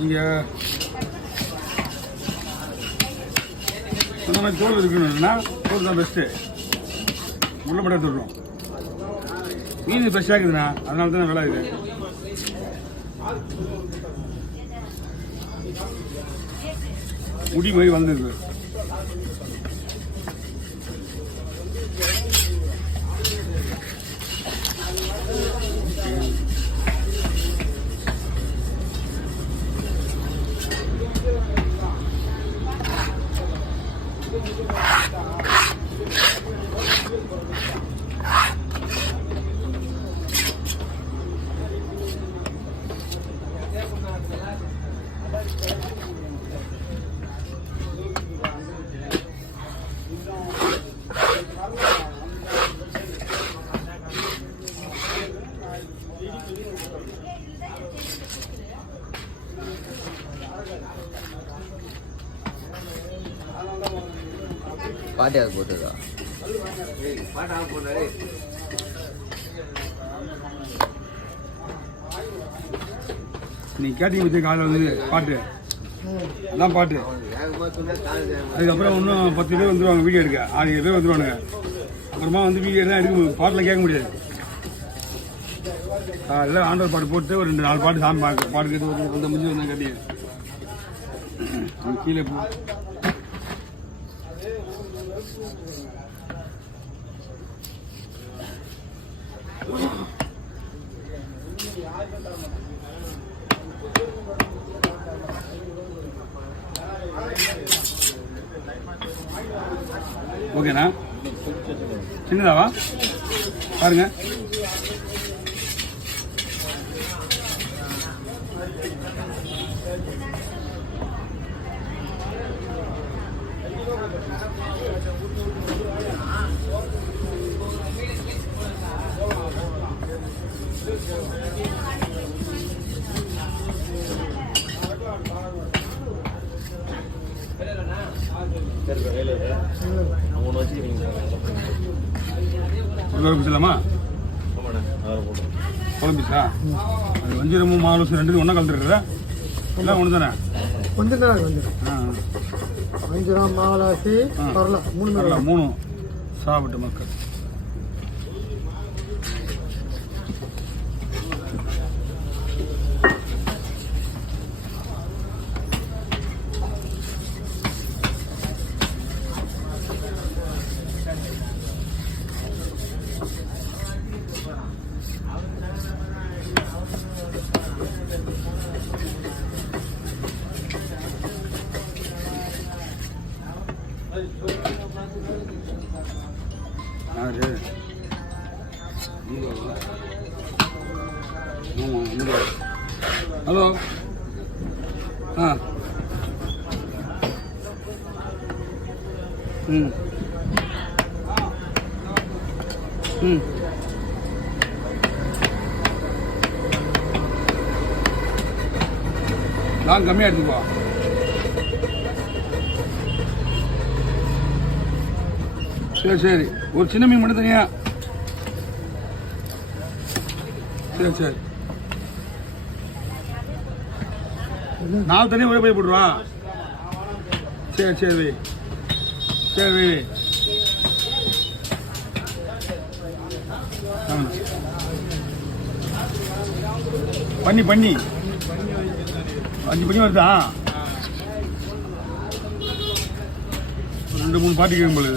நீங்கள் இந்த மாதிரி தோல் இருக்கணும்னா தோல் தான் பெஸ்ட்டு. முள்ளப்பட எடுத்துடணும். மீன் ஃப்ரெஷ்ஷாக இருக்குதுண்ணா, அதனால தான் விலை இருக்குது. முடி போய் வந்துருக்கு. பாட்டியாக போட்டுருக்கா நீ கேட்டீங்க பற்றி காலையில் வந்து பாட்டு அதான் பாட்டு. அதுக்கப்புறம் இன்னும் 10 பேர் வந்துடுவாங்க வீடியோ எடுக்க, 6 பேர் வந்துடுவானுங்க. அப்புறமா வந்து வீடியோ தான் எடுக்க பாட்டெலாம் கேட்க முடியாது. எல்லாம் ஆண்டவர் பாட்டு போட்டு ஒரு 2-4 பாட்டு சாமி பாட்டு கேட்டு வந்து முடிஞ்சு வந்து கட்டி கீழே போ. ஓகேண்ணா, சின்னதாவா பாருங்க. குழம்பிச்சலாமா? குழம்பிச்சா அது வஞ்சிரமும் மாலூசும் ரெண்டு ஒன்றா கலந்துருக்குறா? எல்லாம் ஒன்று தானே? கொஞ்சம் தான் வஞ்சிரம் மாவலாசி வரலாம் 3 சாப்பிட்டு மக்கள். ஹலோ, நான் கம்மியாக எடுத்துக்குவா. சரி, ஒரு சின்ன மீன் மட்டும் தனியா. சரி 4 தனியாக ஒரே போய் போட்டுருவா. சரி பண்ணி 5 பண்ணி வருதா? 2-3 பாட்டி கேட்கும் போது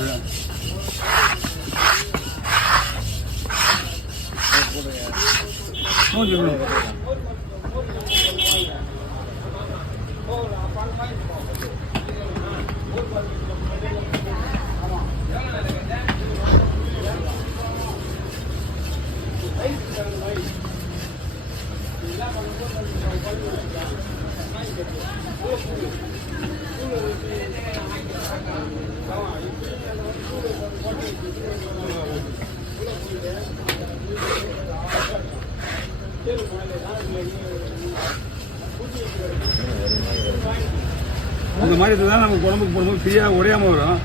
மாதிரி இருந்தால் நம்ம குழம்புக்கு போடும்போது ஃப்ரீயாக உடையாமல் வரும்.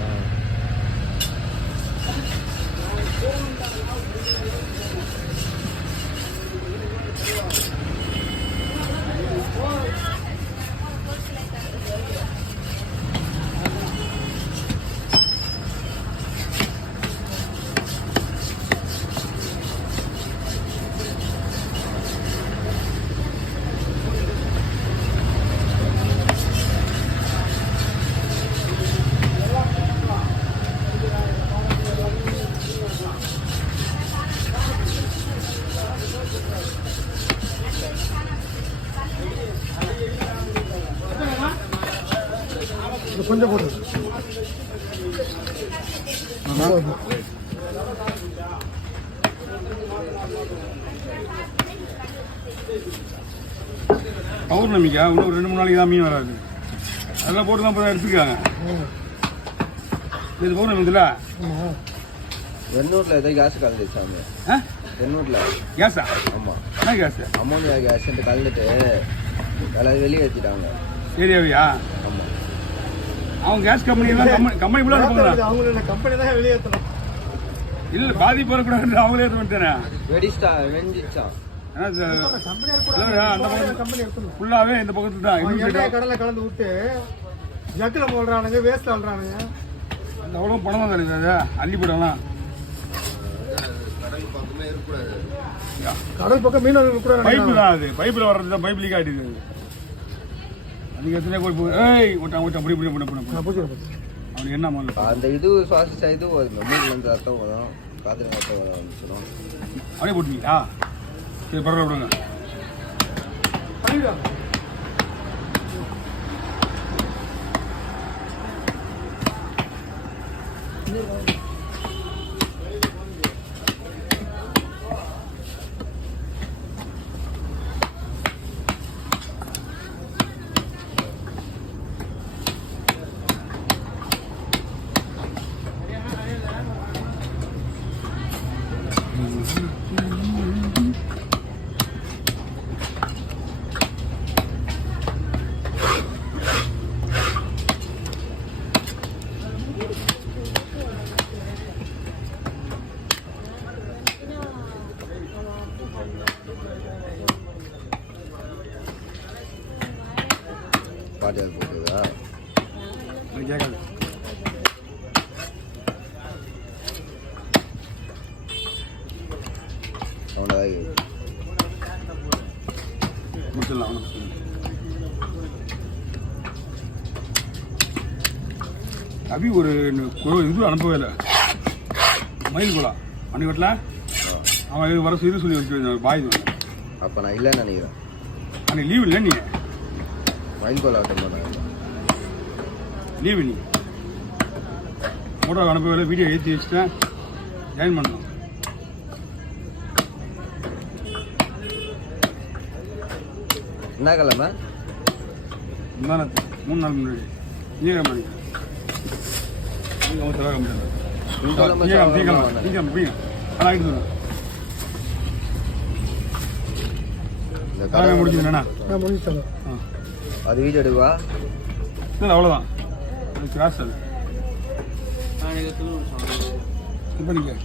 இது கொஞ்சம் போட்டு பௌர்ணமிக்கா இன்னும் 2-3 நாளைக்கு தான் மீன் வராது. அதெல்லாம் போட்டு தான் இப்போ எடுத்துக்காங்க. இது பௌர்ணமி இதில் வெண்ணூரில் ஏதோ கேஸ் கலந்துச்சாமி. வெண்ணூரில் கேஸா? ஆமாம். என்ன கேஸு? அம்மோனியா கேஸ்ன்ட்டு கலந்துட்டு எல்லாரும் வெளியே ஏற்றிட்டாங்க. ஏரியாவியா? ஆமாம். அவங்க கேஸ் கம்பெனிலாம் கம்பெனி ஃபுல்லாக இருப்பாங்க. அவங்கள கம்பெனி தான் வெளியேற்றணும். இல்லை பாதிப்பு வரக்கூடாது அவங்களே எடுத்து வந்துட்டேனே. வெடிச்சிச்சான். ஏன்னா கம்பெனி அந்த பக்கம் கம்பெனி எடுத்துணும். ஃபுல்லாகவே இந்த பக்கத்தில் தான் எண்ணெய் கடலை கலந்து விட்டு ஜக்கில் போடுறானுங்க, வேஸ்ட் ஆள்றானுங்க. அந்த அவ்வளோ பணம் தான் கிடையாது. அது அள்ளி போடலாம். கடல் பக்கம் மீனவர்கள் கூட பைப்பு தான் அது. பைப்பில் வர்றது தான். பைப் லீக் ஆகிடுது. அதுக்கு எத்தனை போய் ஏய் விட்டான் அப்படி இப்படி பண்ண அவனுக்கு என்ன பண்ணல. அந்த இது சுவாசிச்சா இது மூணுலேருந்து ரத்தம் வரும், காத்துல ரத்தம் வந்துச்சிடும். அப்படியே போட்டுங்களா? சரி பரவாயில்ல விடுங்க. பாட்டியால் போட்டுதா? கேட்காது. அவனதான் முடிச்சிடலாம். அபி ஒரு இது அனுப்பவே இல்லை. மயில் குலா அன்னைக்கு வீட்டில் அவன் வர இது சொல்லி வச்சு பாய். அப்போ நான் இல்லைன்னு நினைக்கிறேன். அன்னைக்கு லீவ் இல்லை. நீ மயில் கோல் ஆட்டம் பண்ணாங்க. லீவு நீ ஃபோட்டோ அனுப்பவே இல்லை. வீடியோ ஏற்றி வச்சுட்டேன். ஜாயின் பண்ணணும். என்ன கிழமை? முந்தான 3 நாள் முன்னாடி திங்கக்கிழமை நினைக்கிறேன். முடிச்சுதுண்ணா அது வீடியோ எடுவா? இல்லை அவ்வளோதான். கிராஸ் அது இப்போ நீங்கள்